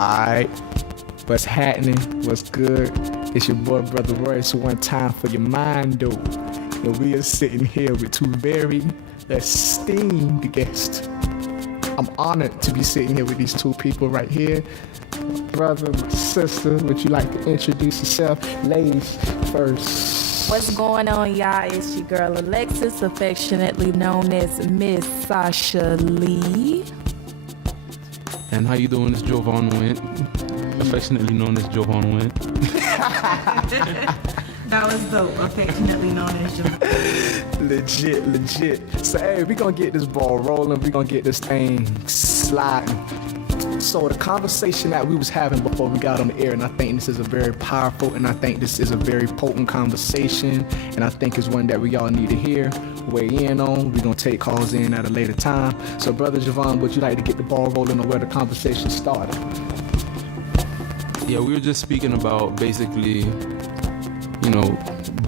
Alright, what's happening? What's good? It's your boy, Brother Royce, one time for your mind, though. And we are sitting here with two very esteemed guests. I'm honored to be sitting here with these two people right here. My brother, my sister, would you like to introduce yourself? Ladies first. What's going on, y'all? It's your girl Alexis, affectionately known as Miss Sasha Lee. And how you doing? It's Jovan Went, affectionately known as Jovan Went. That was dope, affectionately known as Jovan. Legit. So, hey, we gonna get this ball rolling. We gonna get this thing sliding. So the conversation that we was having before we got on the air, and I think this is a very powerful, and I think this is a very potent conversation, and I think it's one that we all need to hear, weigh in on. We're gonna take calls in at a later time. So Brother Javon, would you like to get the ball rolling on where the conversation started? Yeah, we were just speaking about basically,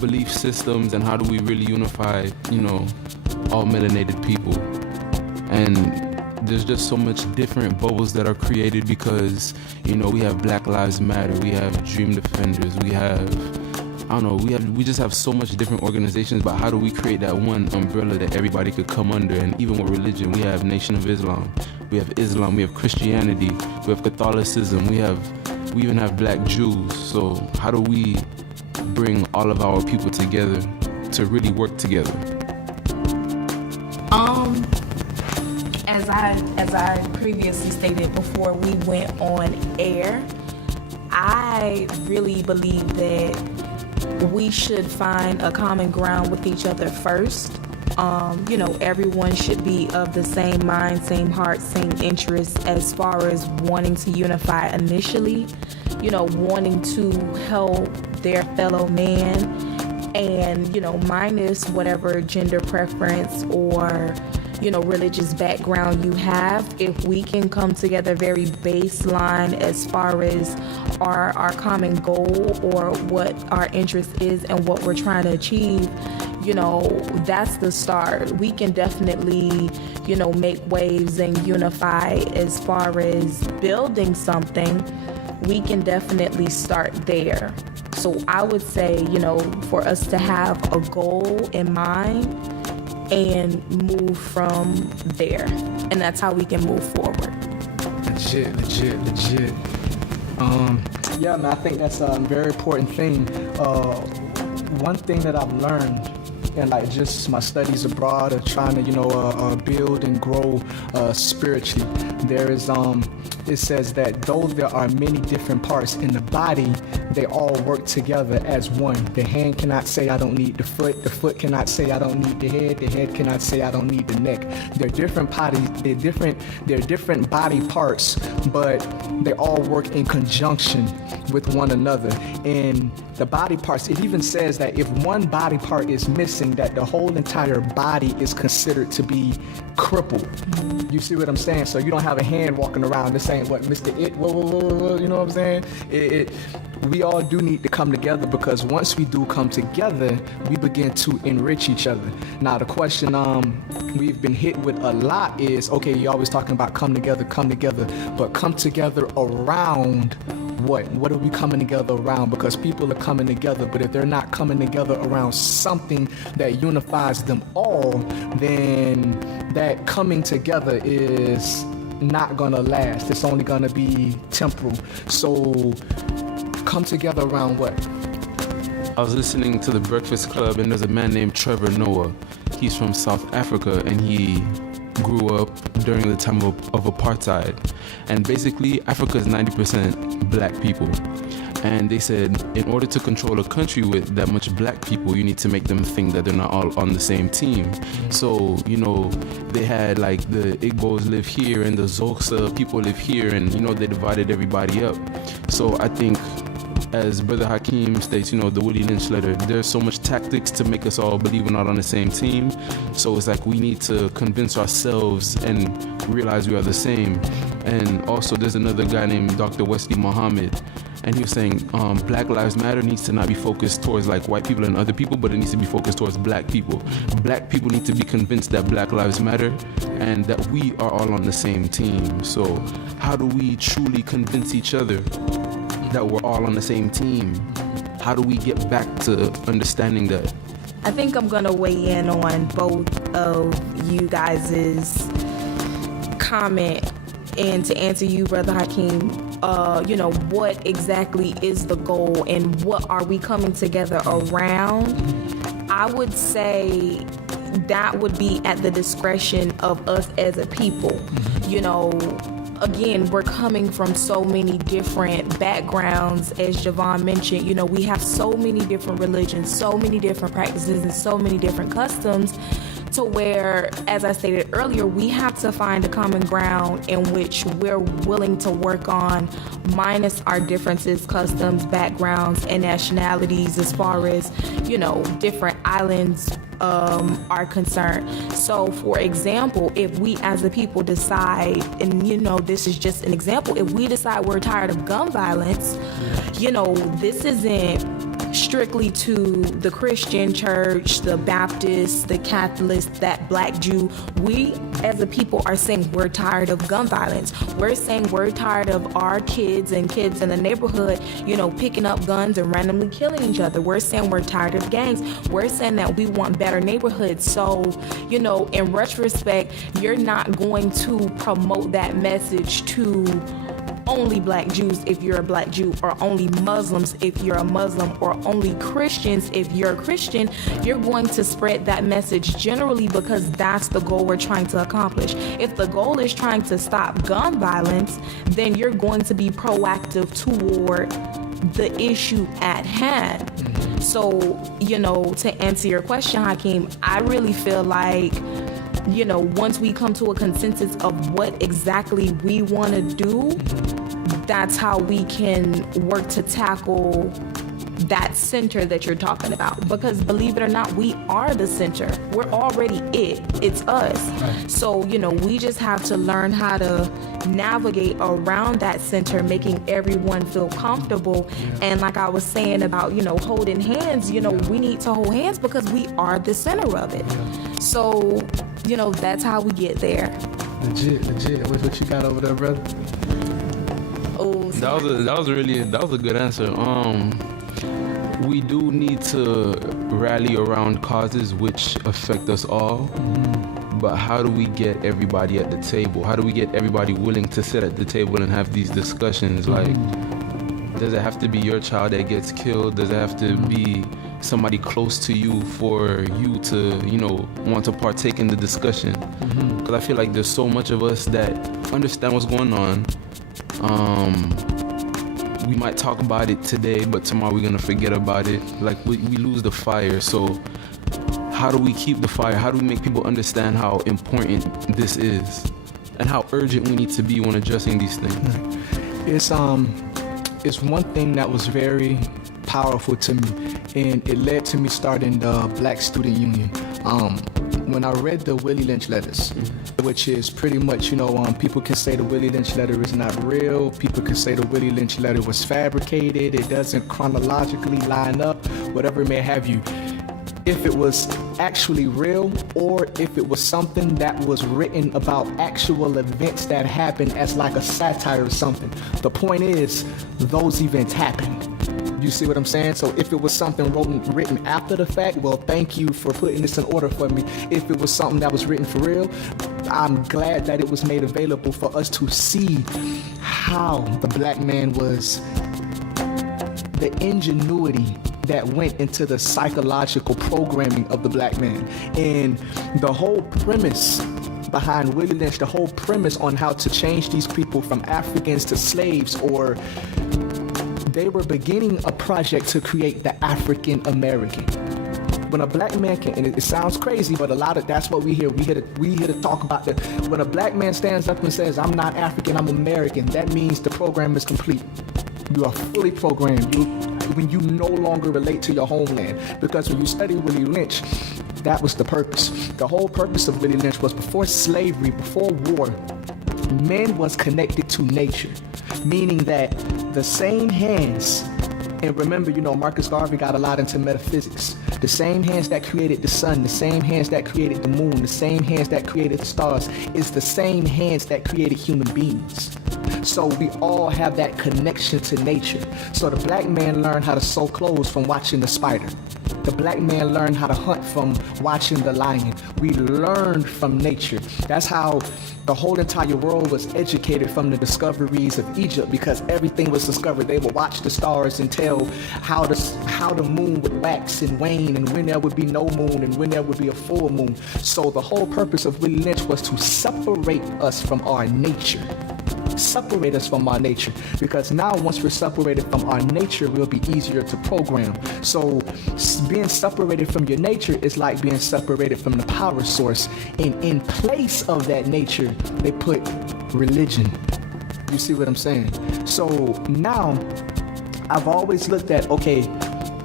belief systems and how do we really unify, all melanated people. And there's just so much different bubbles that are created because, we have Black Lives Matter, we have Dream Defenders, we just have so much different organizations, but how do we create that one umbrella that everybody could come under? And even with religion, we have Nation of Islam, we have Christianity, we have Catholicism, we even have Black Jews. So how do we bring all of our people together to really work together? As I previously stated before we went on air, I really believe that we should find a common ground with each other first. Everyone should be of the same mind, same heart, same interest as far as wanting to unify initially, wanting to help their fellow man and, minus whatever gender preference or religious background you have. If we can come together very baseline as far as our common goal or what our interest is and what we're trying to achieve, that's the start. We can definitely, make waves and unify as far as building something. We can definitely start there. So I would say, for us to have a goal in mind and move from there. And that's how we can move forward. Legit. Yeah, man, I think that's a very important thing. One thing that I've learned in just my studies abroad of trying to, build and grow spiritually, there is, it says that though there are many different parts in the body, they all work together as one. The hand cannot say I don't need the foot cannot say I don't need the head cannot say I don't need the neck. They're different body parts, but they all work in conjunction with one another. And the body parts, it even says that if one body part is missing, that the whole entire body is considered to be crippled. You see what I'm saying? So you don't have a hand walking around this ain't what Mr. It, whoa, you know what I'm saying? We all do need to come together, because once we do come together, we begin to enrich each other. Now the question we've been hit with a lot is, okay, you're always talking about come together, but come together around what? What are we coming together around? Because people are coming together, but if they're not coming together around something that unifies them all, then that coming together is not gonna last. It's only gonna be temporal. So come together around what? I was listening to the Breakfast Club, and there's a man named Trevor Noah. He's from South Africa, and he grew up during the time of apartheid. And basically, Africa is 90% black people. And they said, in order to control a country with that much black people, you need to make them think that they're not all on the same team. So, they had the Igbos live here and the Xhosa people live here, and, they divided everybody up. So I think, as Brother Hakeem states, the Willie Lynch letter, there's so much tactics to make us all believe we're not on the same team. So it's we need to convince ourselves and realize we are the same. And also there's another guy named Dr. Wesley Muhammad, and he was saying Black Lives Matter needs to not be focused towards like white people and other people, but it needs to be focused towards black people. Black people need to be convinced that Black Lives Matter and that we are all on the same team. So how do we truly convince each other that we're all on the same team? How do we get back to understanding that? I think I'm gonna weigh in on both of you guys' comment, and to answer you, Brother Hakeem, what exactly is the goal and what are we coming together around? I would say that would be at the discretion of us as a people. Again, we're coming from so many different backgrounds, as Javon mentioned. We have so many different religions, so many different practices, and so many different customs, to where, as I stated earlier, we have to find a common ground in which we're willing to work on, minus our differences, customs, backgrounds, and nationalities, as far as, different islands are concerned. So, for example, if we as a people decide, and this is just an example, if we decide we're tired of gun violence, this isn't strictly to the Christian church, the Baptist, the Catholics, that Black Jew. We as a people are saying we're tired of gun violence. We're saying we're tired of our kids in the neighborhood, picking up guns and randomly killing each other. We're saying we're tired of gangs. We're saying that we want better neighborhoods. So, in retrospect, you're not going to promote that message to only Black Jews if you're a Black Jew, or only Muslims if you're a Muslim, or only Christians if you're a Christian. You're going to spread that message generally, because that's the goal we're trying to accomplish. If the goal is trying to stop gun violence, then you're going to be proactive toward the issue at hand. So, to answer your question, Hakeem, I really feel like, once we come to a consensus of what exactly we want to do, that's how we can work to tackle that center that you're talking about. Because believe it or not, we are the center. We're already it. It's us. Right. So, we just have to learn how to navigate around that center, making everyone feel comfortable. Yeah. And like I was saying about, holding hands, we need to hold hands because we are the center of it. Yeah. So, that's how we get there. Legit. What you got over there, brother? Oh, that was a good answer. We do need to rally around causes which affect us all. But how do we get everybody at the table? How do we get everybody willing to sit at the table and have these discussions? Like, does it have to be your child that gets killed? Does it have to be somebody close to you for you to, want to partake in the discussion? Because I feel like there's so much of us that understand what's going on. We might talk about it today, but tomorrow we're gonna forget about it. Like, we lose the fire. So how do we keep the fire? How do we make people understand how important this is and how urgent we need to be when addressing these things? It's one thing that was very powerful to me, and it led to me starting the Black Student Union. When I read the Willie Lynch letters, which is pretty much, people can say the Willie Lynch letter is not real. People can say the Willie Lynch letter was fabricated. It doesn't chronologically line up, whatever it may have you. If it was actually real, or if it was something that was written about actual events that happened as like a satire or something. The point is, those events happened. You see what I'm saying? So if it was something written after the fact, well, thank you for putting this in order for me. If it was something that was written for real, I'm glad that it was made available for us to see how the Black man was, the ingenuity that went into the psychological programming of the Black man. And the whole premise behind Willie Lynch, the whole premise on how to change these people from Africans to slaves, or they were beginning a project to create the African American. When a Black man can, and it sounds crazy, but that's what we hear. We here to talk about that. When a Black man stands up and says, "I'm not African, I'm American," that means the program is complete. You are fully programmed. When you no longer relate to your homeland, because when you study Willie Lynch, that was the purpose. The whole purpose of Willie Lynch was, before slavery, before war, men was connected to nature, meaning that the same hands, and remember, Marcus Garvey got a lot into metaphysics. The same hands that created the sun, the same hands that created the moon, the same hands that created the stars, is the same hands that created human beings. So we all have that connection to nature. So the black man learned how to sew clothes from watching the spider. The black man learned how to hunt from watching the lion. We learned from nature. That's how the whole entire world was educated from the discoveries of Egypt, because everything was discovered. They would watch the stars and tell how the moon would wax and wane, and when there would be no moon and when there would be a full moon. So the whole purpose of Willie Lynch was to separate us from our nature. Separate us from our nature, because now once we're separated from our nature, we'll be easier to program. So being separated from your nature is like being separated from the power source, and in place of that nature they put religion. You see what I'm saying? So now I've always looked at, okay,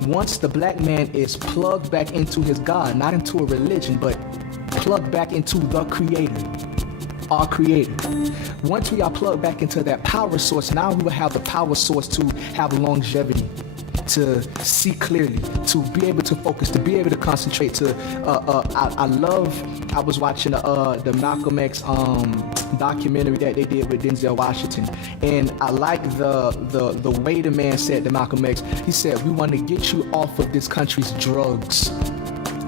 once the black man is plugged back into his God, not into a religion, but plugged back into the creator, our creator. Once we are plugged back into that power source, now we will have the power source to have longevity, to see clearly, to be able to focus, to be able to concentrate. I was watching the Malcolm X documentary that they did with Denzel Washington, and I like the way the man said to Malcolm X. He said, "We want to get you off of this country's drugs."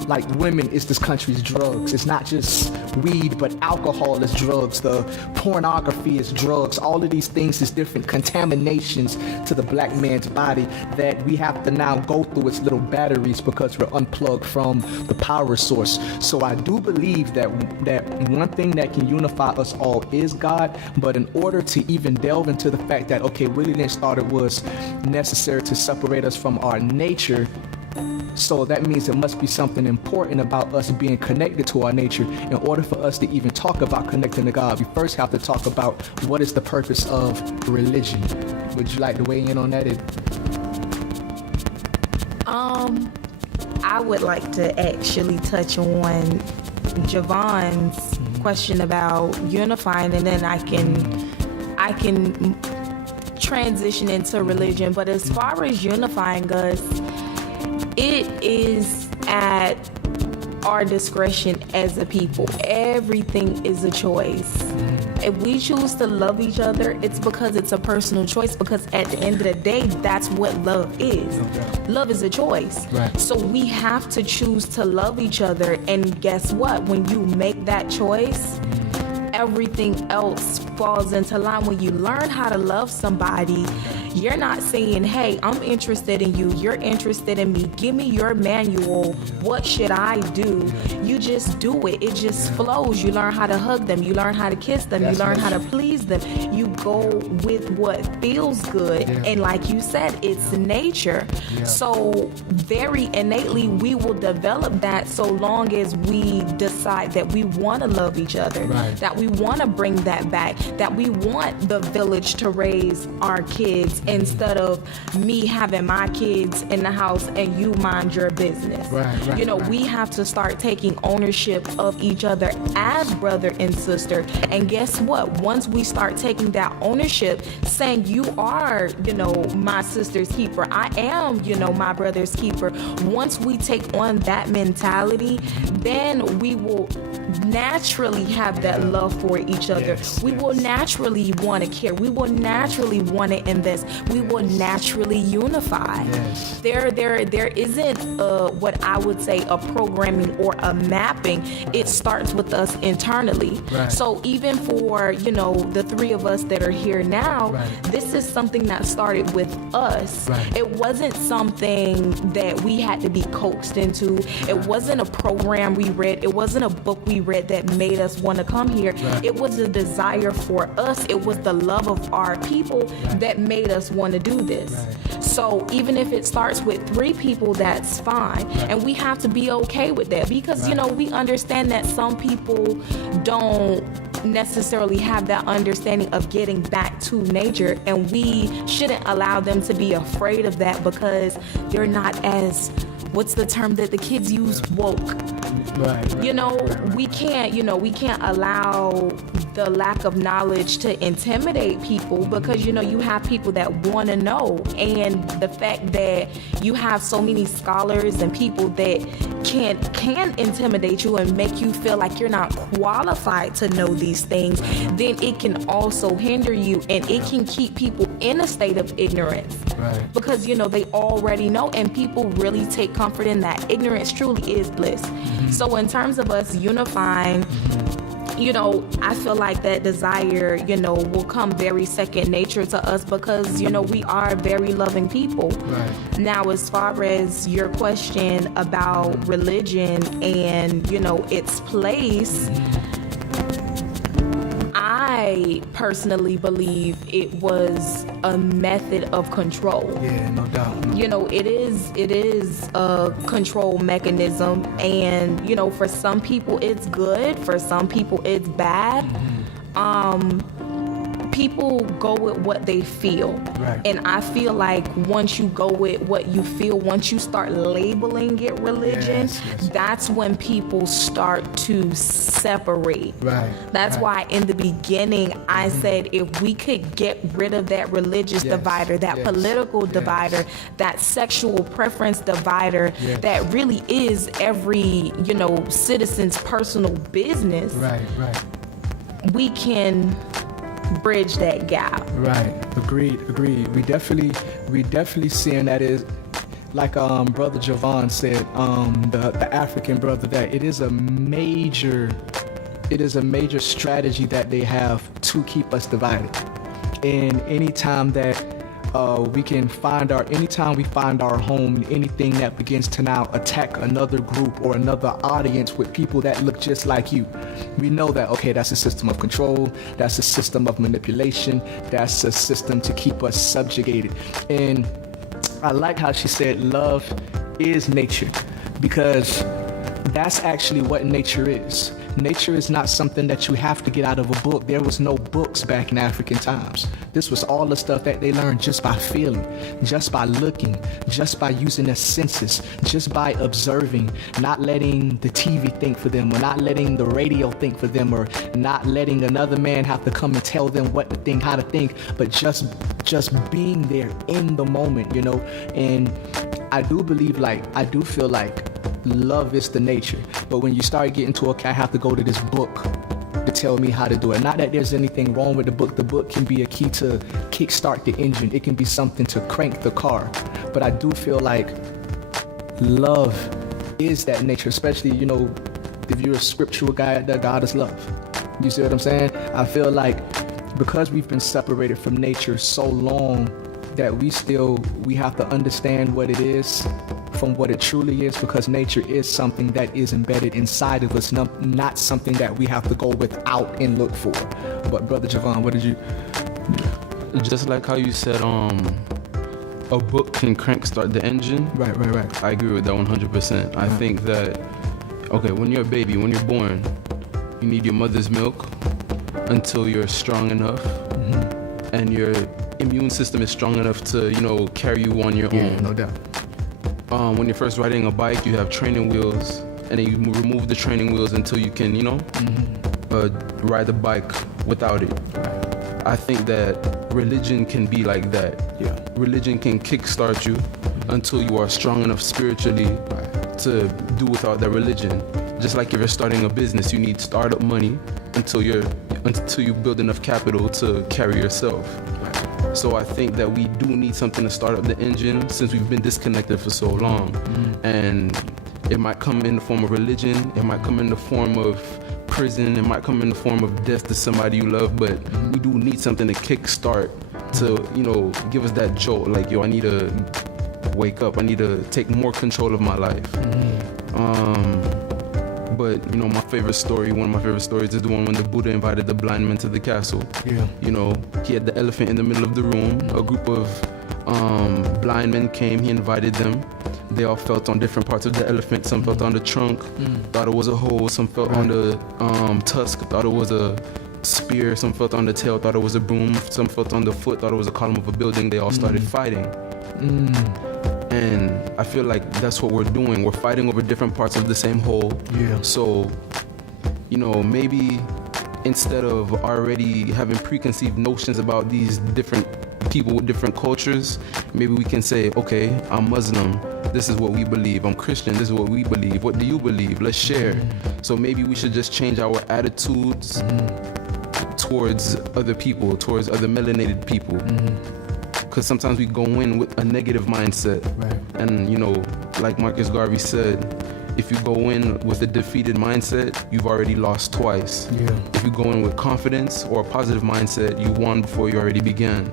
Like women is this country's drugs. It's not just weed, but alcohol is drugs. The pornography is drugs. All of these things is different contaminations to the black man's body that we have to now go through its little batteries because we're unplugged from the power source. So I do believe that one thing that can unify us all is God. But in order to even delve into the fact that, okay, Willie Lynch thought it was necessary to separate us from our nature, so that means there must be something important about us being connected to our nature. In order for us to even talk about connecting to God, we first have to talk about what is the purpose of religion. Would you like to weigh in on that? I would like to actually touch on Javon's question about unifying, and then I can transition into religion. But as far as unifying us, it is at our discretion as a people. Everything is a choice. If we choose to love each other, it's because it's a personal choice, because at the end of the day, that's what love is. Okay. Love is a choice. Right. So we have to choose to love each other, and guess what? When you make that choice, everything else falls into line. When you learn how to love somebody, you're not saying, hey, I'm interested in you, you're interested in me, give me your manual, what should I do? You just do it. It just flows. You learn how to hug them, you learn how to kiss them, you learn how to please them. You go with what feels good. And like you said, it's nature. So very innately we will develop that, so long as we decide that we want to love each other, that we want to bring that back, that we want the village to raise our kids instead of me having my kids in the house and you mind your business. We have to start taking ownership of each other as brother and sister. And guess what? Once we start taking that ownership, saying you are, my sister's keeper, I am, my brother's keeper. Once we take on that mentality, then we will naturally have that love for each other. We will naturally want to care. We will naturally want to invest. We will naturally unify. There isn't what I would say a programming or a mapping. It starts with us internally. So even for the three of us that are here now, this is something that started with us. It wasn't something that we had to be coaxed into. It wasn't a program we read. It wasn't a book we read that made us want to come here. It was a desire for us. It was the love of our people that made us want to do this. So even if it starts with 3 people, that's fine. And we have to be okay with that, because we understand that some people don't necessarily have that understanding of getting back to nature, and we shouldn't allow them to be afraid of that, because they're not as, what's the term that the kids use, woke. Right. You know, right. we can't allow the lack of knowledge to intimidate people, because you have people that want to know, and the fact that you have so many scholars and people that can intimidate you and make you feel like you're not qualified to know these things, then it can also hinder you, and it can keep people in a state of ignorance. Right. Because they already know, and people really take comfort in that. Ignorance truly is bliss. So in terms of us unifying, I feel like that desire, will come very second nature to us, because, we are very loving people. Right. Now, as far as your question about religion and, its place, I personally believe it was a method of control. Yeah, no doubt. It is a control mechanism, and for some people it's good, for some people it's bad. People go with what they feel. Right. And I feel like once you go with what you feel, once you start labeling it religion, yes. that's when people start to separate. Right. That's why in the beginning I said, if we could get rid of that religious divider, that political divider, that sexual preference divider, that really is every, citizen's personal business. Right. We can bridge that gap. Right. Agreed. We definitely seeing that is, like Brother Javon said, the African brother, that it is a major strategy that they have to keep us divided. And anytime we find our home in anything that begins to now attack another group or another audience with people that look just like you, we know that, okay, that's a system of control, that's a system of manipulation, that's a system to keep us subjugated. And I like how she said love is nature, because that's actually what nature is. Nature is not something that you have to get out of a book. There was no books back in African times. This was all the stuff that they learned just by feeling, just by looking, just by using their senses, just by observing, not letting the TV think for them, or not letting the radio think for them, or not letting another man have to come and tell them what to think, how to think, but just being there in the moment, And I do feel like love is the nature. But when you start getting to, okay, I have to go to this book to tell me how to do it. Not that there's anything wrong with the book. The book can be a key to kickstart the engine. It can be something to crank the car. But I do feel like love is that nature, especially, if you're a scriptural guy, that God is love. You see what I'm saying? I feel like because we've been separated from nature so long, that we have to understand what it is from what it truly is, because nature is something that is embedded inside of us, not something that we have to go without and look for. But Brother Javon, what did you? Just like how you said, a book can start the engine. Right. I agree with that 100%. I think that, okay, when you're a baby, when you're born, you need your mother's milk until you're strong enough, and your immune system is strong enough to, carry you on your own. No doubt. When you're first riding a bike, you have training wheels, and then you remove the training wheels until you can, ride the bike without it. Right. I think that religion can be like that. Yeah. Religion can kickstart you until you are strong enough spiritually to do without that religion. Just like if you're starting a business, you need startup money until you build enough capital to carry yourself. So I think that we do need something to start up the engine, since we've been disconnected for so long. And it might come in the form of religion, it might come in the form of prison, it might come in the form of death to somebody you love, but we do need something to kickstart, to, give us that jolt, like, yo, I need to wake up, I need to take more control of my life. But, one of my favorite stories is the one when the Buddha invited the blind man to the castle. Yeah. He had the elephant in the middle of the room. A group of blind men came, he invited them. They all felt on different parts of the elephant. Some felt on the trunk, thought it was a hole. Some felt on the tusk, thought it was a spear. Some felt on the tail, thought it was a broom. Some felt on the foot, thought it was a column of a building. They all started fighting. And I feel like that's what we're doing. We're fighting over different parts of the same whole. Yeah. So, maybe instead of already having preconceived notions about these different people with different cultures, maybe we can say, okay, I'm Muslim, this is what we believe. I'm Christian, this is what we believe. What do you believe? Let's share. So maybe we should just change our attitudes towards other people, towards other melanated people. Because sometimes we go in with a negative mindset. Right. And, like Marcus Garvey said, if you go in with a defeated mindset, you've already lost twice. Yeah. If you go in with confidence or a positive mindset, you won before you already began.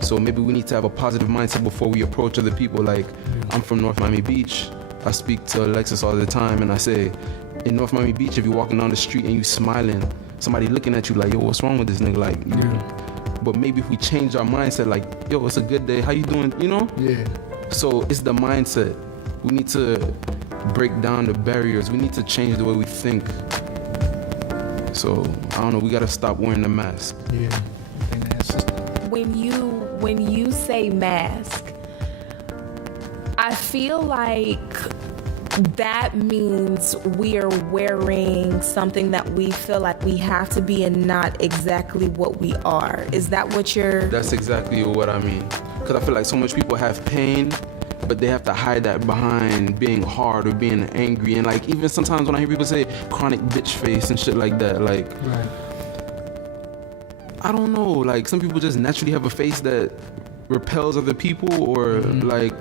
So maybe we need to have a positive mindset before we approach other people. Like, I'm from North Miami Beach. I speak to Alexis all the time, and I say, in North Miami Beach, if you're walking down the street and you smiling, somebody looking at you like, yo, what's wrong with this nigga? Like, but maybe if we change our mindset, like, yo, it's a good day, how you doing, Yeah. So it's the mindset. We need to break down the barriers. We need to change the way we think. So, I don't know, we gotta stop wearing the mask. Yeah. When you say mask, I feel like that means we are wearing something that we feel like we have to be and not exactly what we are. Is that what you're... That's exactly what I mean. Because I feel like so much people have pain, but they have to hide that behind being hard or being angry. And like, even sometimes when I hear people say chronic bitch face and shit like that, like, Right. I don't know, like some people just naturally have a face that repels other people, or like,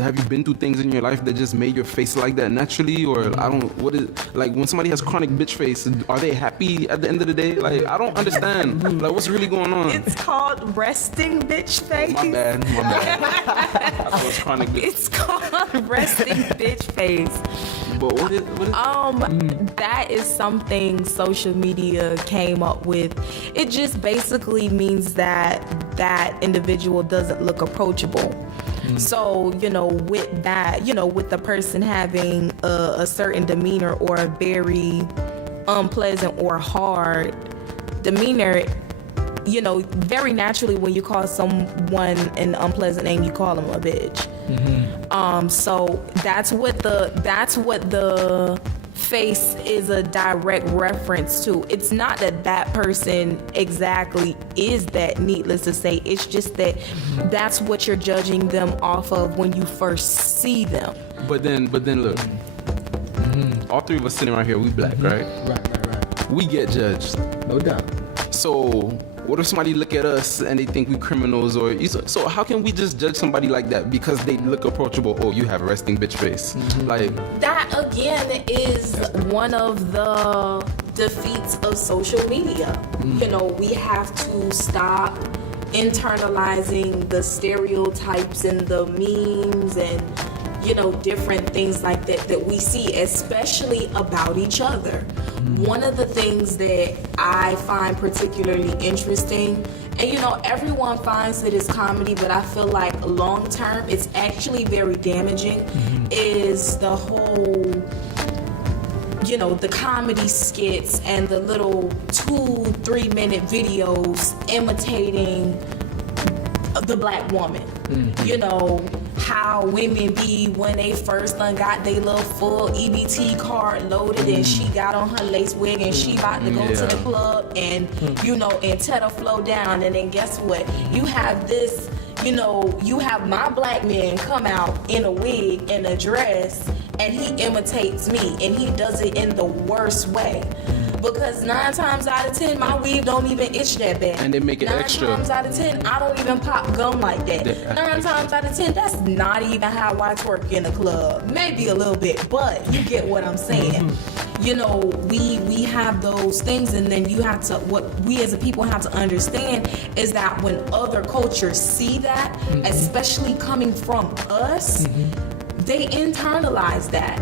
have you been through things in your life that just made your face like that naturally? Or I don't, what is, like when somebody has chronic bitch face, are they happy at the end of the day? Like, I don't understand, like what's really going on? It's called resting bitch face. My bad. I thought it was chronic bitch. It's called resting bitch face. But what is That is something social media came up with. It just basically means that that individual doesn't look approachable. So, with that, with the person having a certain demeanor or a very unpleasant or hard demeanor, very naturally when you call someone an unpleasant name, you call them a bitch. So that's what the face is a direct reference to. It's not that person exactly is that, needless to say. It's just that that's what you're judging them off of when you first see them. But then look, all three of us sitting right here, we black, right? Right. We get judged. No doubt. So what if somebody look at us and they think we criminals? Or so how can we just judge somebody like that because they look approachable? Oh, you have a resting bitch face. Like, that again is one of the defeats of social media. We have to stop internalizing the stereotypes and the memes and different things like that we see, especially about each other. One of the things that I find particularly interesting, and everyone finds it as comedy, but I feel like long term it's actually very damaging, is the whole, the comedy skits and the little 2-3 minute videos imitating the black woman. How women be when they first done got their little full EBT card loaded and she got on her lace wig and she about to go to the club and and tear the flow down, and then guess what? You have this, you have my black man come out in a wig and a dress and he imitates me, and he does it in the worst way. Because 9 times out of 10, my weave don't even itch that bad. And they make it 9 extra. 9 times out of 10, I don't even pop gum like that. 9 times out of 10, that's not even how I twerk in a club. Maybe a little bit, but you get what I'm saying. We have those things, and then you have to, what we as a people have to understand is that when other cultures see that, especially coming from us, they internalize that.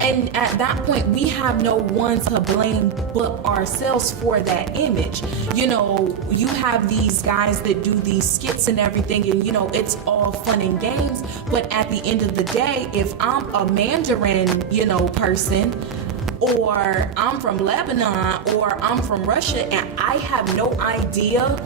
And at that point, we have no one to blame but ourselves for that image. You have these guys that do these skits and everything, and it's all fun and games. But at the end of the day, if I'm a Mandarin, person, or I'm from Lebanon, or I'm from Russia, and I have no idea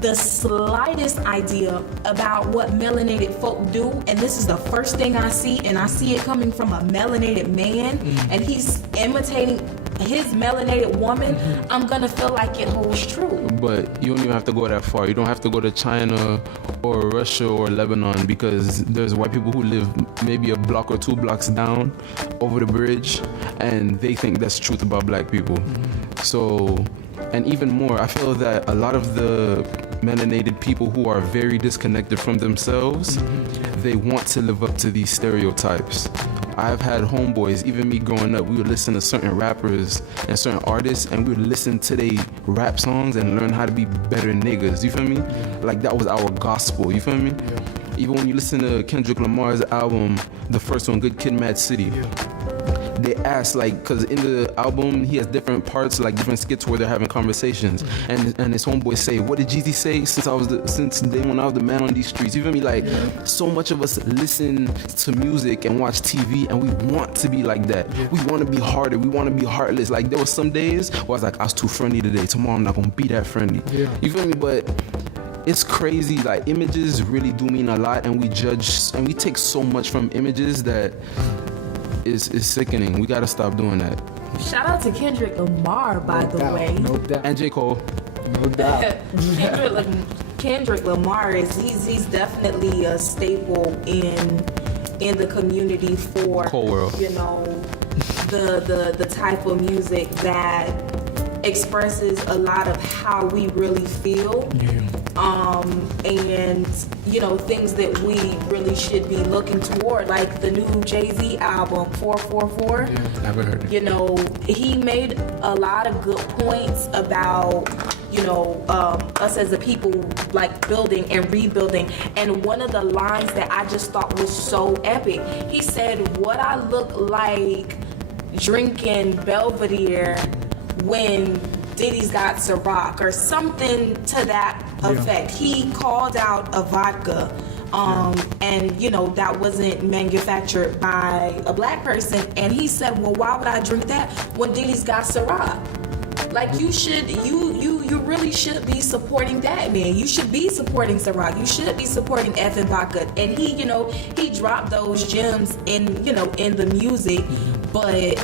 the slightest idea about what melanated folk do, and this is the first thing I see, and I see it coming from a melanated man, and he's imitating his melanated woman, I'm gonna feel like it holds true. But you don't even have to go that far. You don't have to go to China or Russia or Lebanon, because there's white people who live maybe a block or 2 blocks down over the bridge, and they think that's truth about black people. So, and even more, I feel that a lot of the melanated people who are very disconnected from themselves, they want to live up to these stereotypes. I've had homeboys, even me growing up, we would listen to certain rappers and certain artists, and we would listen to their rap songs and learn how to be better niggas, you feel me? Like that was our gospel, you feel me? Even when you listen to Kendrick Lamar's album, the first one, Good Kid, Mad City, they ask, like, because in the album he has different parts, like different skits where they're having conversations, and his homeboys say, what did Jeezy say since day when I was the man on these streets, you feel me? Like, so much of us listen to music and watch TV, and we want to be like that. We want to be harder, we want to be heartless. Like, there was some days where I was like, I was too friendly today, tomorrow I'm not gonna be that friendly, you feel me? But it's crazy, like, images really do mean a lot, and we judge and we take so much from images that is sickening. We gotta stop doing that. Shout out to Kendrick Lamar, by the way. No doubt. And J. Cole. No doubt. Kendrick Lamar he's definitely a staple in the community for Whole world. You know, the type of music that expresses a lot of how we really feel. And you know, things that we really should be looking toward, like the new Jay-Z album 444. Never heard it. You know, he made a lot of good points about, you know, us as a people, like building and rebuilding. And one of the lines that I just thought was so epic, he said, what I look like drinking Belvedere when Diddy's got Ciroc, or something to that effect. He called out a vodka, and you know, that wasn't manufactured by a black person, and he said, well, why would I drink that when Diddy's got Ciroc? Like, you really should be supporting that, man. You should be supporting Ciroc. You should be supporting effing vodka. And he, you know, he dropped those gems in, you know, in the music, but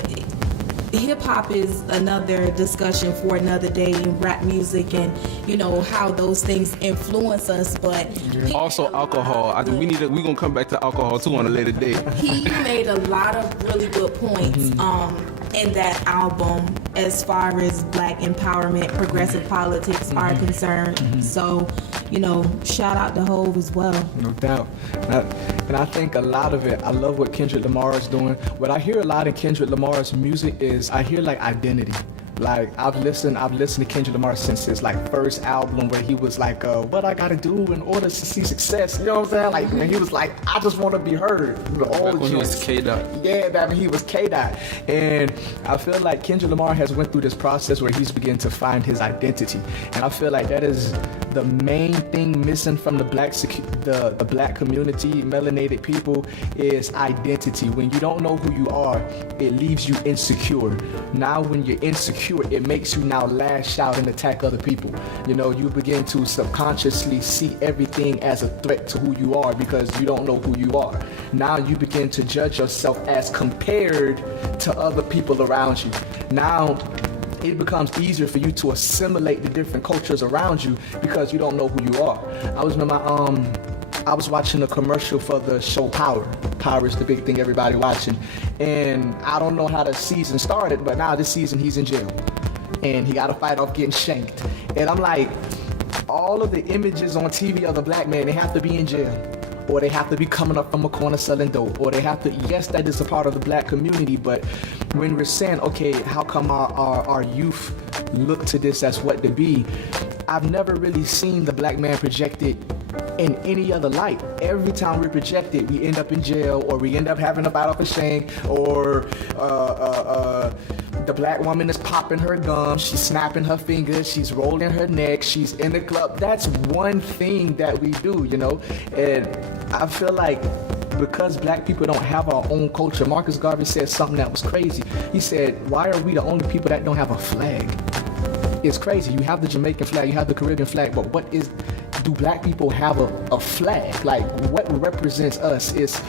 hip-hop is another discussion for another day, in rap music, and you know how those things influence us. But also alcohol. I think we're gonna come back to alcohol too on a later date. He made a lot of really good points in that album as far as black empowerment, progressive politics are concerned. So, you know, shout out to Hove as well. No doubt. And I think a lot of it, I love what Kendrick Lamar is doing. What I hear a lot in Kendrick Lamar's music is, I hear like identity. Like, I've listened to Kendrick Lamar since his like first album, where he was like, what I gotta do in order to see success, you know what I'm saying? Like, when he was like, I just want to be heard. The old when he was K-Dot. Yeah, baby, he was K-Dot. And I feel like Kendrick Lamar has went through this process where he's beginning to find his identity. And I feel like that is the main thing missing from the the black community, melanated people, is identity. When you don't know who you are, it leaves you insecure. Now when you're insecure, it makes you now lash out and attack other people. You know, you begin to subconsciously see everything as a threat to who you are, because you don't know who you are. Now you begin to judge yourself as compared to other people around you. Now it becomes easier for you to assimilate the different cultures around you because you don't know who you are. I was watching a commercial for the show Power. Power is the big thing everybody watching. And I don't know how the season started, but now this season he's in jail. And he got to fight off getting shanked. And I'm like, all of the images on TV of the black man, they have to be in jail. Or they have to be coming up from a corner selling dope. Or they have to, yes, that is a part of the black community, but when we're saying, okay, how come our youth look to this as what to be, I've never really seen the black man projected in any other light. Every time we project it, we end up in jail, or we end up having a battle for shank, or the black woman is popping her gums, she's snapping her fingers, she's rolling her neck, she's in the club. That's one thing that we do, you know? And I feel like because black people don't have our own culture, Marcus Garvey said something that was crazy. He said, why are we the only people that don't have a flag? it's crazy. You have the Jamaican flag, you have the Caribbean flag, but do black people have a flag? Like, what represents us? It's,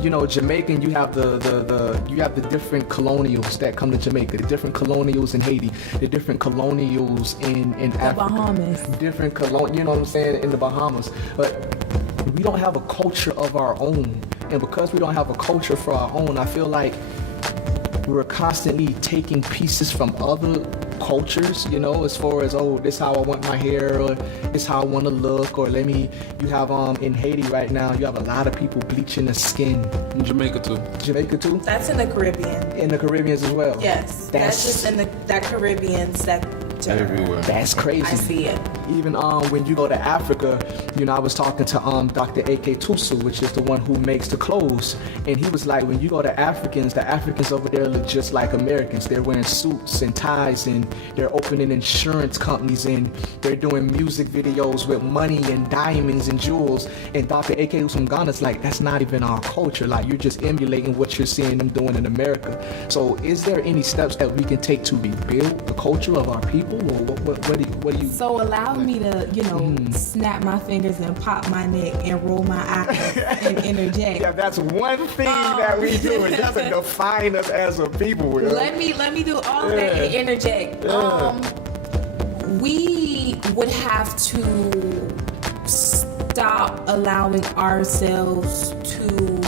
Jamaican, you have the different colonials that come to Jamaica, the different colonials in Haiti, the different colonials in Africa. Bahamas. Different you know what I'm saying, in the Bahamas. But we don't have a culture of our own. And because we don't have a culture for our own, I feel like we're constantly taking pieces from other cultures, as far as, this how I want my hair, or this how I want to look, or you have in Haiti right now, you have a lot of people bleaching their skin. In Jamaica too. That's in the Caribbean. In the Caribbean as well. Yes, that's just in that Caribbean sector. Everywhere. That's crazy. I see it. Even when you go to Africa, I was talking to Dr. A.K. Tusu, which is the one who makes the clothes, and he was like, when you go to the Africans over there look just like Americans. They're wearing suits and ties, and they're opening insurance companies, and they're doing music videos with money and diamonds and jewels. And Dr. A.K. who's from Ghana's like, that's not even our culture. Like, you're just emulating what you're seeing them doing in America. So is there any steps that we can take to rebuild the culture of our people? Or what do you? So allow me to, snap my fingers and pop my neck and roll my eyes and interject. Yeah, that's one thing that we do. It doesn't define us as a people. Let me do all of that and interject. We would have to stop allowing ourselves to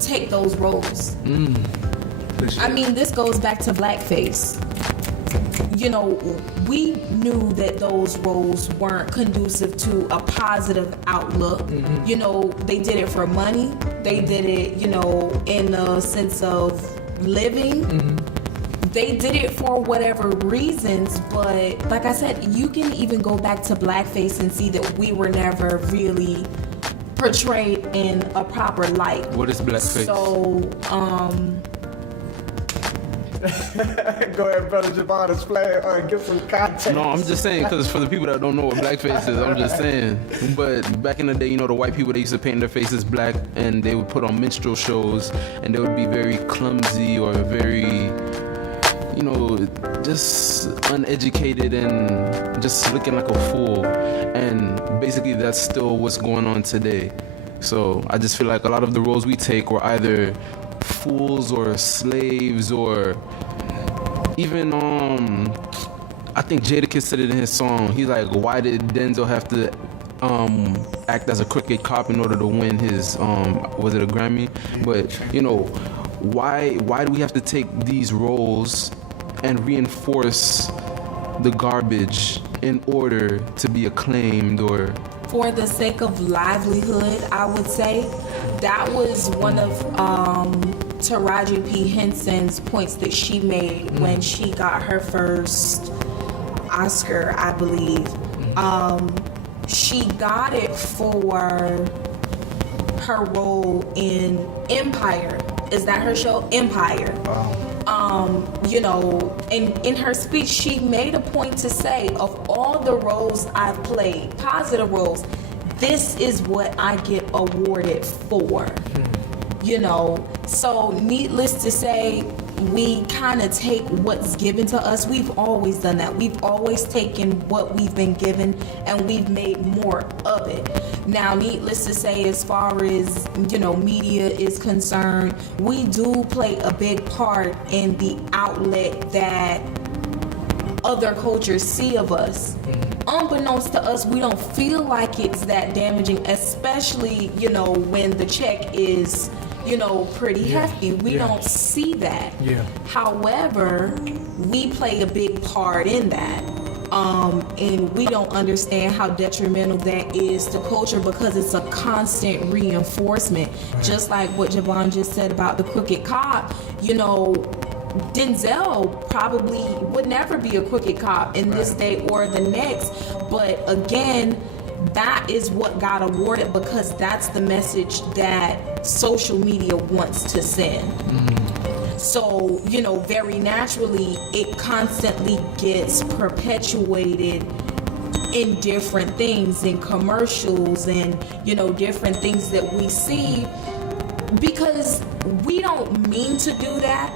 take those roles. I mean, this goes back to Blackface. We knew that those roles weren't conducive to a positive outlook. They did it for money. They did it, in a sense of living. They did it for whatever reasons, but like I said, you can even go back to Blackface and see that we were never really portrayed in a proper light. What is Blackface? So, Go ahead, brother Javon, explain, give some context. No, I'm just saying, because for the people that don't know what blackface is, I'm just saying. But back in the day, the white people, they used to paint their faces black, and they would put on minstrel shows, and they would be very clumsy or very, just uneducated and just looking like a fool. And basically, that's still what's going on today. So I just feel like a lot of the roles we take were either fools or slaves, or even I think Jadakiss said it in his song. He's like, why did Denzel have to act as a crooked cop in order to win his was it a Grammy? But why do we have to take these roles and reinforce the garbage in order to be acclaimed? Or for the sake of livelihood, I would say that was one of Taraji P. Henson's points that she made when she got her first Oscar, I believe. She got it for her role in Empire. Is that her show? Empire. And in her speech, she made a point to say, of all the roles I've played, positive roles, this is what I get awarded for. So needless to say, we kind of take what's given to us. We've always done that. We've always taken what we've been given and we've made more of it. Now, needless to say, as far as, media is concerned, we do play a big part in the outlet that other cultures see of us. Unbeknownst to us, we don't feel like it's that damaging, especially, when the check is, pretty hefty. We don't see that. However, we play a big part in that. And we don't understand how detrimental that is to culture because it's a constant reinforcement. Just like what Javon just said about the crooked cop, Denzel probably would never be a crooked cop in this day or the next. But again, that is what got awarded because that's the message that social media wants to send. So, very naturally, it constantly gets perpetuated in different things, in commercials and, different things that we see because we don't mean to do that,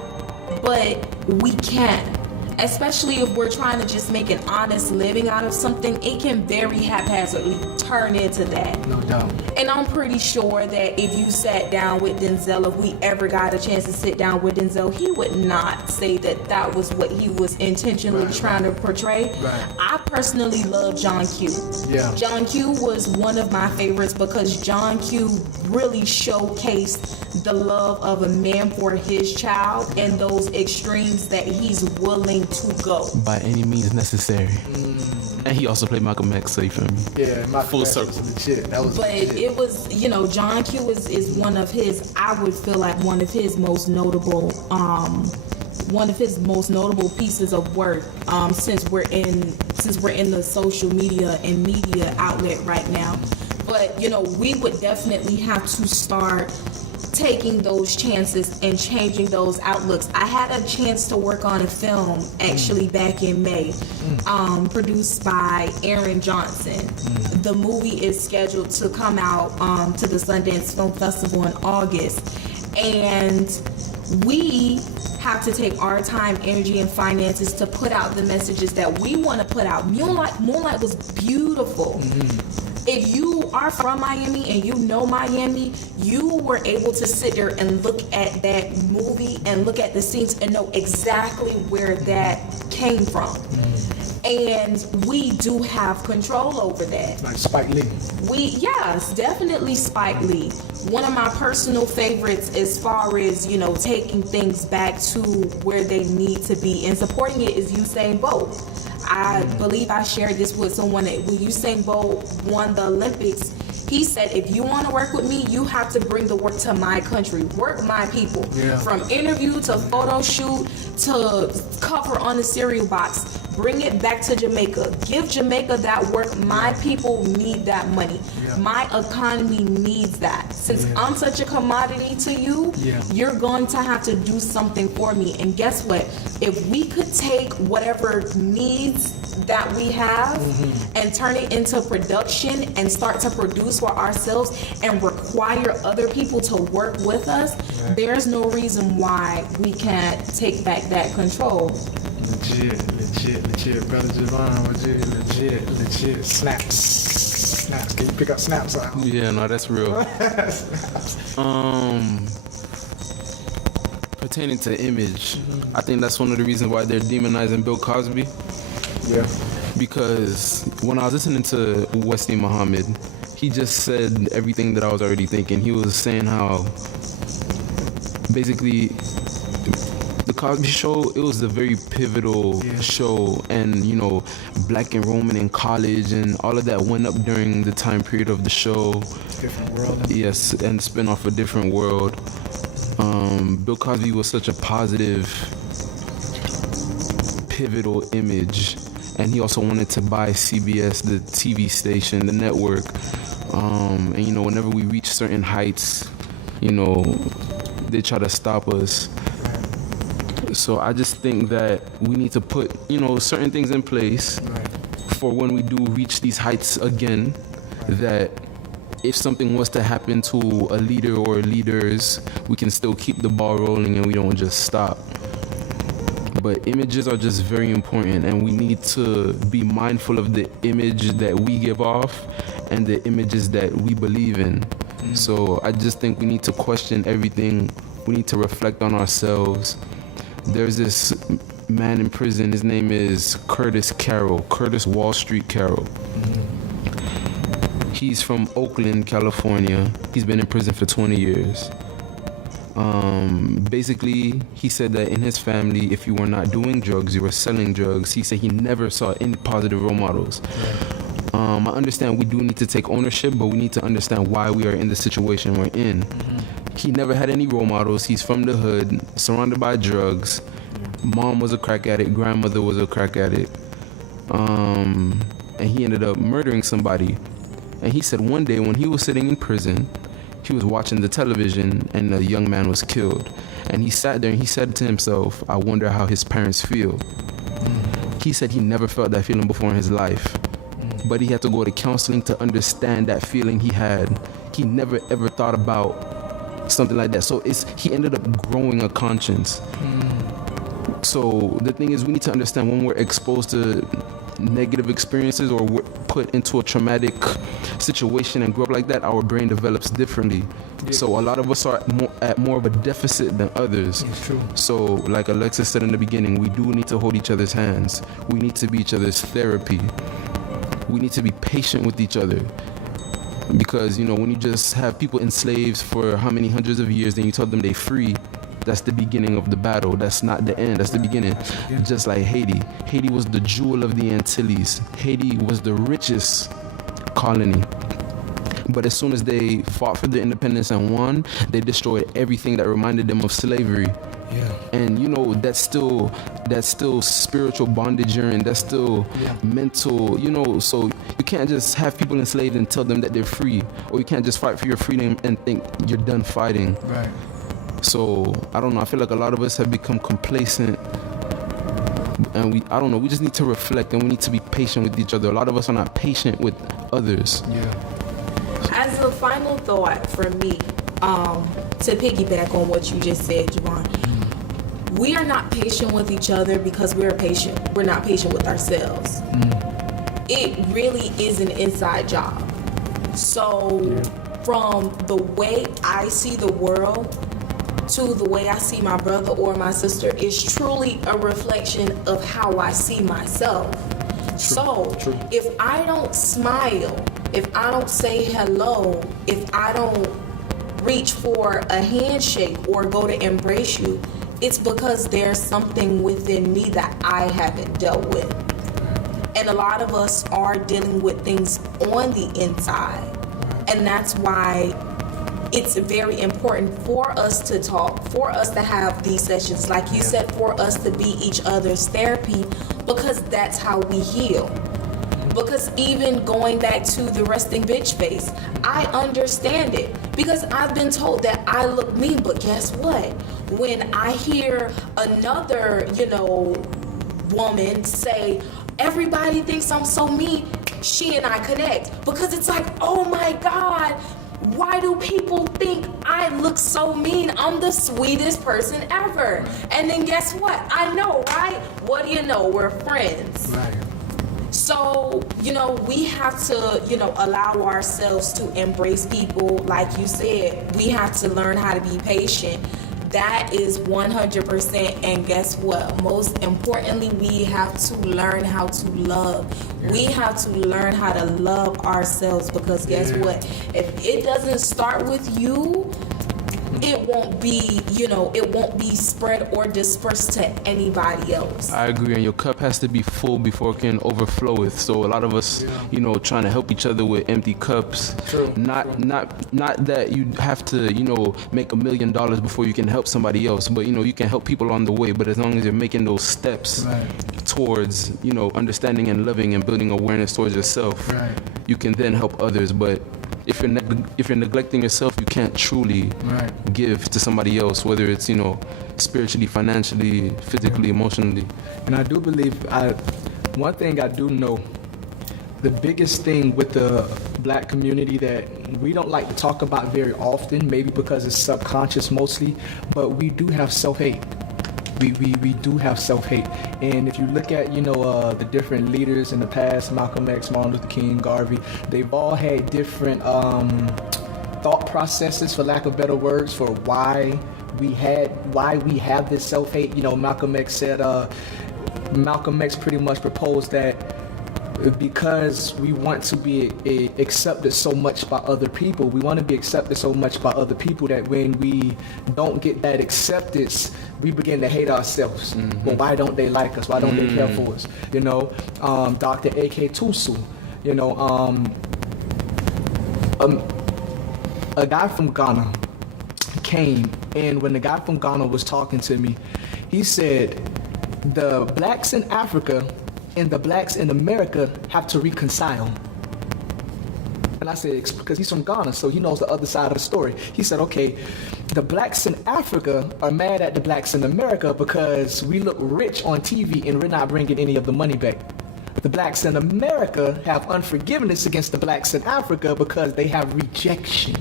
but we can. especially if we're trying to just make an honest living out of something, it can very haphazardly turn into that. No doubt. And I'm pretty sure that if you sat down with Denzel, if we ever got a chance to sit down with Denzel, he would not say that that was what he was intentionally trying to portray. Right. I personally love John Q. Yeah. John Q was one of my favorites because John Q really showcased the love of a man for his child and those extremes that he's willing to go. By any means necessary. And he also played Malcolm X, so you feel me? Yeah, my Full circle. Legit. That was But legit. it was, you know, John Q is one of his, I would feel like one of his most notable pieces of work since we're in the social media and media outlet right now. But you know, we would definitely have to start taking those chances and changing those outlooks. I had a chance to work on a film actually back in May, produced by Aaron Johnson. The movie is scheduled to come out to the Sundance Film Festival in August, and we have to take our time, energy, and finances to put out the messages that we want to put out. Moonlight was beautiful. If you are from Miami and you know Miami, you were able to sit there and look at that movie and look at the scenes and know exactly where that came from. And we do have control over that. Like Spike Lee. Yes, definitely Spike Lee. One of my personal favorites as far as, you know, taking things back to where they need to be and supporting it is Usain Bolt. I believe I shared this with someone that when Usain Bolt won the Olympics, he said, if you want to work with me, you have to bring the work to my country, work my people. Yeah. From interview to photo shoot to cover on the cereal box. Bring it back to Jamaica. Give Jamaica that work. My people need that money. Yeah. My economy needs that. Since I'm such a commodity to you, you're going to have to do something for me. And guess what? If we could take whatever needs that we have and turn it into production and start to produce for ourselves and require other people to work with us, there's no reason why we can't take back that control. Legit, brother Javon, legit. Snaps. Can you pick up snaps out? Yeah, no, that's real. Pertaining to image, I think that's one of the reasons why they're demonizing Bill Cosby. Yeah. Because when I was listening to Wesley Muhammad, he just said everything that I was already thinking. He was saying how basically the Cosby Show, it was a very pivotal show, and you know, black enrollment in college and all of that went up during the time period of the show. Different world. Yes, and spin off a different world. Bill Cosby was such a positive, pivotal image, and he also wanted to buy CBS, the TV station, the network. And you know, whenever we reach certain heights, you know, they try to stop us. So I just think that we need to put, you know, certain things in place for when we do reach these heights again, that if something was to happen to a leader or leaders, we can still keep the ball rolling and we don't just stop. But images are just very important, and we need to be mindful of the image that we give off and the images that we believe in. So I just think we need to question everything. We need to reflect on ourselves. There's this man in prison, his name is Curtis Wall Street Carroll. He's from Oakland, California. He's been in prison for 20 years. Basically, he said that in his family, if you were not doing drugs, you were selling drugs. He said he never saw any positive role models. I understand we do need to take ownership, but we need to understand why we are in the situation we're in. He never had any role models. He's from the hood, surrounded by drugs. Mom was a crack addict, grandmother was a crack addict. And he ended up murdering somebody. And he said one day when he was sitting in prison, he was watching the television and a young man was killed. And he sat there and he said to himself, I wonder how his parents feel. He said he never felt that feeling before in his life. But he had to go to counseling to understand that feeling he had. He never ever thought about something like that. So he ended up growing a conscience. So the thing is, we need to understand when we're exposed to negative experiences or we're put into a traumatic situation and grow up like that, our brain develops differently. So a lot of us are at more of a deficit than others. It's true. So like Alexis said in the beginning, we do need to hold each other's hands. We need to be each other's therapy. We need to be patient with each other. Because, you know, when you just have people enslaved for how many hundreds of years, then you tell them they're free, that's the beginning of the battle. That's not the end. That's the beginning. Just like Haiti. Haiti was the jewel of the Antilles. Haiti was the richest colony. But as soon as they fought for their independence and won, they destroyed everything that reminded them of slavery. Yeah. And you know, that's still spiritual bondage, and that's still mental, you know. So you can't just have people enslaved and tell them that they're free, or you can't just fight for your freedom and think you're done fighting. Right. So I don't know, I feel like a lot of us have become complacent, and we just need to reflect, and we need to be patient with each other. A lot of us are not patient with others. Yeah. As a final thought for me, to piggyback on what you just said, Javon, we are not patient with each other because we're not patient with ourselves. It really is an inside job. So from the way I see the world to the way I see my brother or my sister is truly a reflection of how I see myself. True. If I don't smile, if I don't say hello, if I don't reach for a handshake or go to embrace you, it's because there's something within me that I haven't dealt with. And a lot of us are dealing with things on the inside. And that's why it's very important for us to talk, for us to have these sessions, like you said, for us to be each other's therapy, because that's how we heal. Because even going back to the resting bitch face, I understand it because I've been told that I look mean, but guess what? When I hear another, woman say, everybody thinks I'm so mean, she and I connect because it's like, oh my God, why do people think I look so mean? I'm the sweetest person ever. And then guess what? I know, right? What do you know? We're friends. Right. So, we have to, allow ourselves to embrace people. Like you said, we have to learn how to be patient. That is 100%. And guess what? Most importantly, we have to learn how to love. We have to learn how to love ourselves because guess what? If it doesn't start with you, it won't be, it won't be spread or dispersed to anybody else. I agree, and your cup has to be full before it can overfloweth. So a lot of us, trying to help each other with empty cups. True. Not that you have to, make $1 million before you can help somebody else, but you can help people on the way. But as long as you're making those steps towards, understanding and loving and building awareness towards yourself, you can then help others. But if you're neglecting yourself, you can't truly give to somebody else, whether it's spiritually, financially, physically, emotionally. And I do believe one thing I do know, the biggest thing with the black community that we don't like to talk about very often, maybe because it's subconscious mostly, but we do have self-hate. We do have self-hate. And if you look at, the different leaders in the past, Malcolm X, Martin Luther King, Garvey, they've all had different thought processes, for lack of better words, for why we have this self-hate. Malcolm X pretty much proposed that because we want to be accepted so much by other people, we want to be accepted so much by other people that when we don't get that acceptance, we begin to hate ourselves. Well, why don't they like us? Why don't they care for us? Dr. A.K. Tusu, a guy from Ghana came, and when the guy from Ghana was talking to me, he said, the blacks in Africa and the blacks in America have to reconcile. And I said, because he's from Ghana, so he knows the other side of the story. He said, okay, the blacks in Africa are mad at the blacks in America because we look rich on TV and we're not bringing any of the money back. The blacks in America have unforgiveness against the blacks in Africa because they have rejection.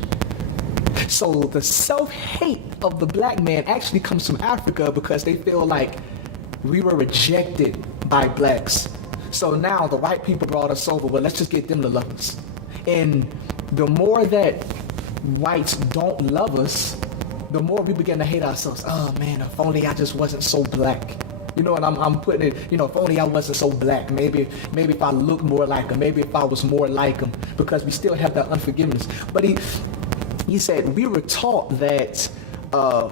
So the self-hate of the black man actually comes from Africa because they feel like We were rejected by blacks. So now the white people brought us over. Well, let's just get them to love us. And the more that whites don't love us, the more we begin to hate ourselves. Oh man, if only I just wasn't so black. You know, and I'm putting it, if only I wasn't so black. Maybe if I looked more like him, maybe if I was more like him, because we still have that unforgiveness. But he said, we were taught that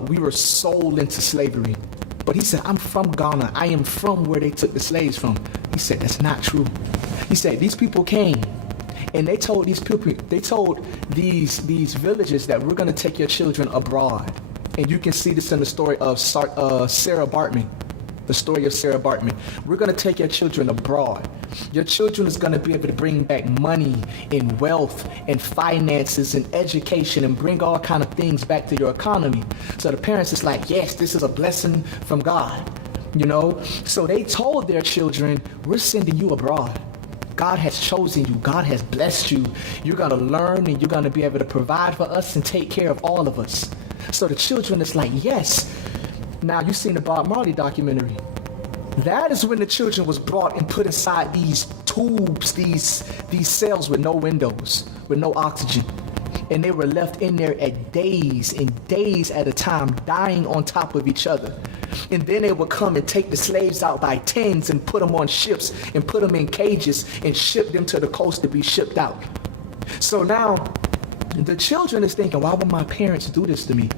we were sold into slavery. But he said, I'm from Ghana. I am from where they took the slaves from. He said, that's not true. He said, these people came and they told these people, they told these villages that we're going to take your children abroad. And you can see this in the story of Sarah Bartman. The story of Sarah Bartman. We're going to take your children abroad. Your children is going to be able to bring back money and wealth and finances and education and bring all kind of things back to your economy. So the parents is like, yes, this is a blessing from God. So they told their children, we're sending you abroad. God has chosen you. God has blessed you. You're going to learn and you're going to be able to provide for us and take care of all of us. So the children is like, yes. Now, you've seen the Bob Marley documentary. That is when the children was brought and put inside these tubes, these cells with no windows, with no oxygen. And they were left in there at days and days at a time, dying on top of each other. And then they would come and take the slaves out by tens and put them on ships and put them in cages and ship them to the coast to be shipped out. So now, the children is thinking, why would my parents do this to me?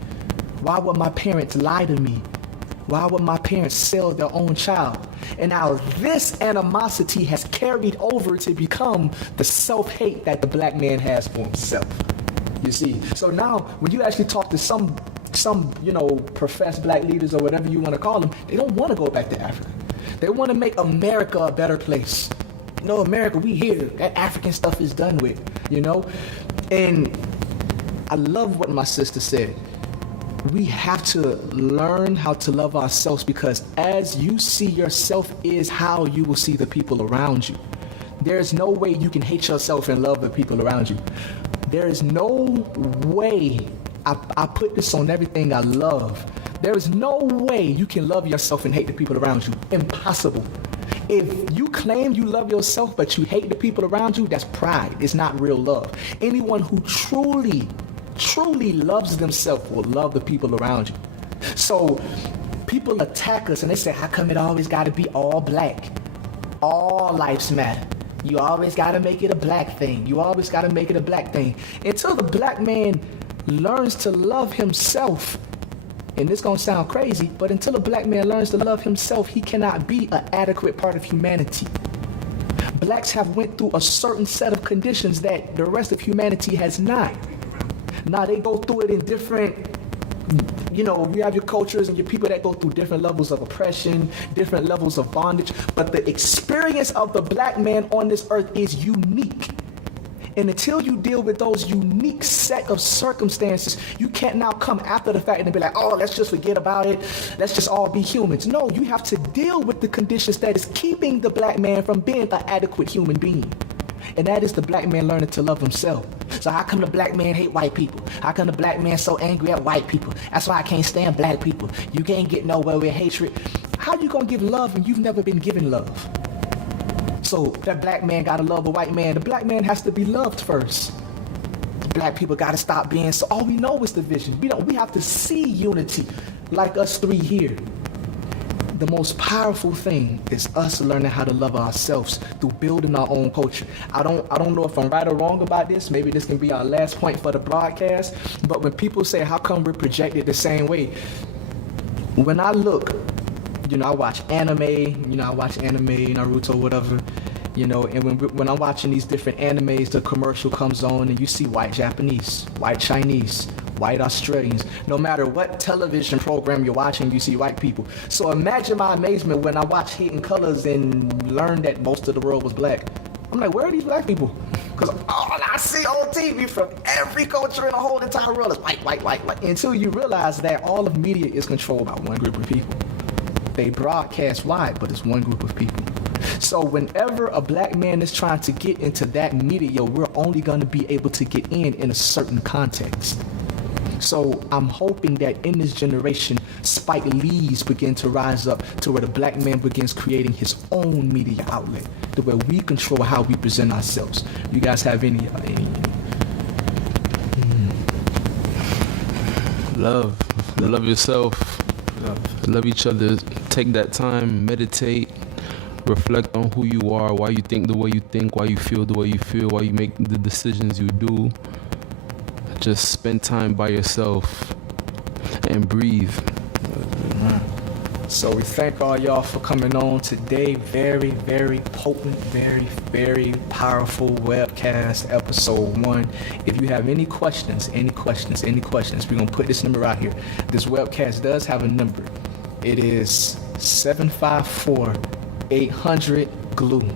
Why would my parents lie to me? Why would my parents sell their own child? And now this animosity has carried over to become the self-hate that the black man has for himself. You see? So now when you actually talk to some professed black leaders or whatever you want to call them, they don't want to go back to Africa. They want to make America a better place. America, we here. That African stuff is done with, And I love what my sister said. We have to learn how to love ourselves, because as you see yourself is how you will see the people around you. There's no way you can hate yourself and love the people around you. There is no way, I put this on everything I love. There is no way you can love yourself and hate the people around you. Impossible. If you claim you love yourself but you hate the people around you, that's pride. It's not real love. Anyone who truly loves themselves will love the people around you. So people attack us and they say, how come it always got to be all black? All lives matter. You always got to make it a black thing. You always got to make it a black thing. Until the black man learns to love himself, and this going to sound crazy, but until a black man learns to love himself, he cannot be an adequate part of humanity. Blacks have went through a certain set of conditions that the rest of humanity has not. Now they go through it in different, you have your cultures and your people that go through different levels of oppression, different levels of bondage, but the experience of the black man on this earth is unique. And until you deal with those unique set of circumstances, you can't now come after the fact and be like, oh, let's just forget about it. Let's just all be humans. No, you have to deal with the conditions that is keeping the black man from being an adequate human being. And that is the black man learning to love himself. So how come the black man hate white people? How come the black man so angry at white people? That's why I can't stand black people. You can't get nowhere with hatred. How you gonna give love when you've never been given love? So that black man gotta love a white man. The black man has to be loved first. Black people gotta stop being so, all we know is division. We have to see unity like us three here. The most powerful thing is us learning how to love ourselves through building our own culture. I don't know if I'm right or wrong about this. Maybe this can be our last point for the broadcast. But when people say, how come we're projected the same way? When I look, I watch anime, Naruto, whatever, and when I'm watching these different animes, the commercial comes on and you see white Japanese, white Chinese, white Australians. No matter what television program you're watching, you see white people. So imagine my amazement when I watch Hidden Colors and learn that most of the world was black. I'm like, where are these black people? Because all I see on TV from every culture in the whole entire world is white, white, white, white. Until you realize that all of media is controlled by one group of people. They broadcast wide, but it's one group of people. So whenever a black man is trying to get into that media, we're only going to be able to get in a certain context. So I'm hoping that in this generation, Spike Lee's begin to rise up to where the black man begins creating his own media outlet, to where we control how we present ourselves. You guys have any Love yourself. Love each other. Take that time, meditate, reflect on who you are, why you think the way you think, why you feel the way you feel, why you make the decisions you do. Just spend time by yourself and breathe. So we thank all y'all for coming on today. Very, very potent, very, very powerful webcast, episode 1. If you have any questions, we're gonna put this number out here. This webcast does have a number. It is 754-800-GLUE.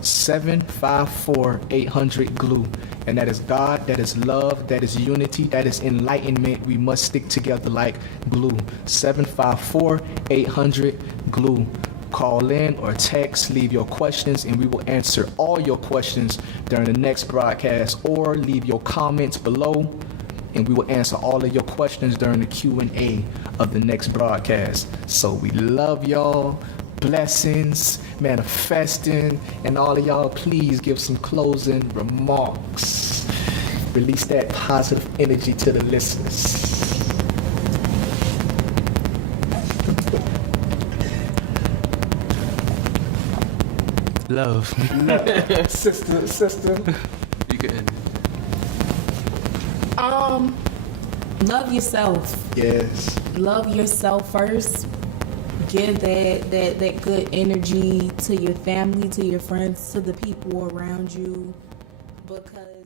754-800-GLUE. And that is God, that is love, that is unity, that is enlightenment. We must stick together like glue. 754-800-GLUE. Call in or text, leave your questions, and we will answer all your questions during the next broadcast, or leave your comments below, and we will answer all of your questions during the Q&A of the next broadcast. So we love y'all. Blessings, manifesting, and all of y'all, please give some closing remarks. Release that positive energy to the listeners. Love. Sister. You can end it. Love yourself. Yes. Love yourself first. Give that good energy to your family, to your friends, to the people around you, because